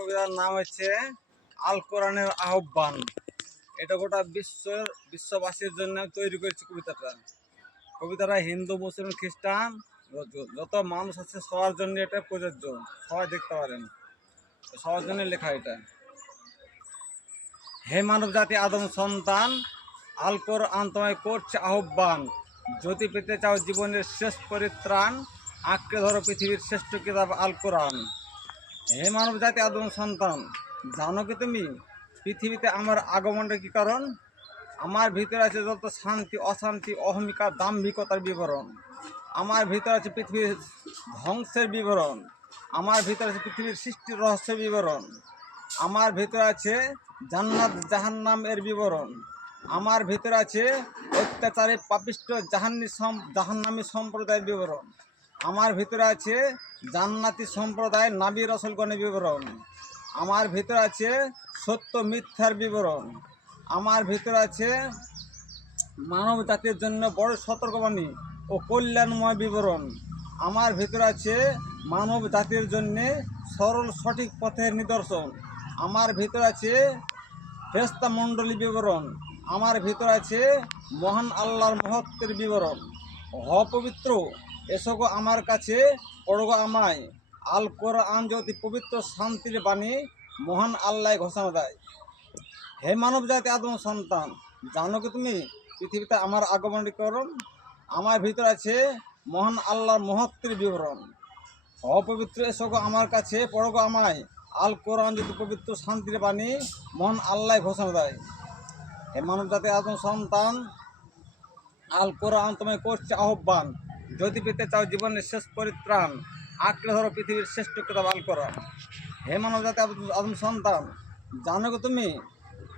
কবিতার নাম হচ্ছে আল কোরআনের আহ্বান। এটা গোটা বিশ্ববাসীর জন্য তৈরি করেছে কবিতাটা হিন্দু, মুসলিম, খ্রিস্টান যত মানুষ আছে সবার জন্য এটা প্রযোজ্য, সবাই দেখতে পারেন, সবার জন্য লেখা এটা। হে মানব জাতি আদম সন্তান, আল কোরআন তোমায় করছে আহ্বান। যদি পেতে চাও জীবনের শেষ পরিত্রাণ, আঁকড়ে ধরো পৃথিবীর শ্রেষ্ঠ কিতাব আল কোরআন। হে মানব জাতি আদম সন্তান, জানো কি তুমি পৃথিবীতে আমার আগমনের কি কারণ? আমার ভিতরে আছে যত শান্তি, অশান্তি, অহমিকা, দাম্ভিকতার বিবরণ। আমার ভিতরে আছে পৃথিবীর ধ্বংসের বিবরণ। আমার ভিতরে আছে পৃথিবীর সৃষ্টির রহস্যের বিবরণ। আমার ভিতরে আছে জান্নাত জাহান্নাম এর বিবরণ। আমার ভিতরে আছে অত্যাচারী পাপিষ্ট জাহান্নামী সম্প্রদায়ের বিবরণ। আমার ভিতরে আছে জান্নাতি সম্প্রদায় নাবী রাসূলগণের বিবরণ। আমার ভিতরে আছে সত্য মিথ্যার বিবরণ। আমার ভিতরে আছে মানব জাতির জন্য বড় সতর্কবাণী ও কল্যাণময় বিবরণ। আমার ভিতরে আছে মানব জাতির জন্য সরল সঠিক পথের নিদর্শন। আমার ভিতরে আছে ফেরেশতা মণ্ডলী বিবরণ। আমার ভিতরে আছে মহান আল্লাহর মহত্বের বিবরণ। পবিত্র, এসো গো আমার কাছে, পড়ো গো আমায়। আল কোরআন যদি পবিত্র শান্তির বাণী, মহান আল্লাহ ঘোষণা দেয়। হে মানব জাতি আদম সন্তান, জানো কি তুমি পৃথিবীতে আমার আগমনের কারণ? আমার ভিতরে আছে মহান আল্লাহর মহত্বের বিবরণ। অপবিত্র, এসো গো আমার কাছে, পড়ো গো আমায়। আল কোরআন যদি পবিত্র শান্তির বাণী, মহান আল্লাহ ঘোষণা দেয়। হে মানব জাতি আদম সন্তান, আল কোরআন তোমায় করছে আহ্বান। যদি পেতে চাও জীবনের শেষ পরিত্রাণ, আঁকড়ে ধরো পৃথিবীর শ্রেষ্ঠ কিতাব আল কোরআন। হে মানব জাতি আদম সন্তান, জানো গো তুমি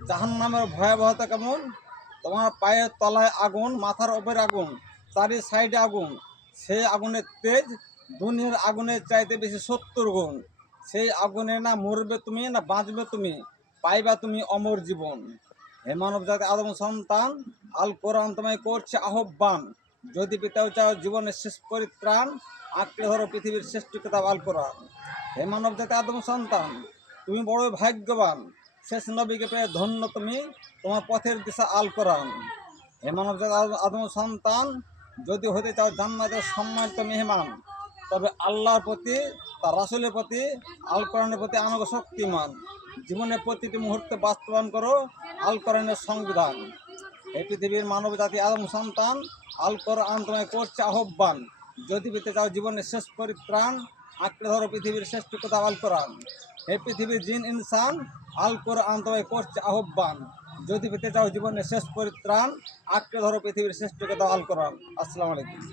জাহান্নামের ভয়াবহতা কেমন? তোমার পায়ের তলায় আগুন, মাথার ওপরে আগুন, চারি সাইডে আগুন। সেই আগুনের তেজ দুনিয়ার আগুনের চাইতে বেশি 70 গুণ। সেই আগুনে না মরবে তুমি, না বাঁচবে তুমি, পাইবা তুমি অমর জীবন। হে মানব জাতি আদম সন্তান, আল কোরআন তোমায় করছে আহ্বান। যদি পেতেও চাও জীবনের শেষ পরিত্রাণ, আঁকড়ে ধরো পৃথিবীর শ্রেষ্ঠ কিতাব আল কোরআন। হে মানব জাতি আদম সন্তান, তুমি বড় ভাগ্যবান, শেষ নবীকে পেয়ে ধন্য তুমি, তোমার পথের দিশা আল কোরআন। হে মানব জাতি আদম সন্তান, যদি হতে চাও জান্নাতের সম্মানিত মেহমান, তবে আল্লাহর প্রতি, তার রাসূলের প্রতি, আল কোরআনের প্রতি আনুগ শক্তিমান। জীবনের প্রতিটি মুহূর্তে বাস্তবায়ন করো আল কোরআনের সংবিধান। এই পৃথিবীর মানব জাতি আদম সন্তান, আল কোরআন তোমায় করছে আহ্বান। যদি পেতে চাও জীবনের শেষ পরিত্রাণ, আঁকড়ে ধরো পৃথিবীর শ্রেষ্ঠ কিতাব আল কোরআন। হে পৃথিবীর জিন ইনসান, আল কোরআন তোমায় করছে আহ্বান। যদি পেতে চাও জীবনের শেষ পরিত্রাণ, আঁকড়ে ধরো পৃথিবীর শ্রেষ্ঠ কিতাব আল কোরআন। আসসালামু আলাইকুম।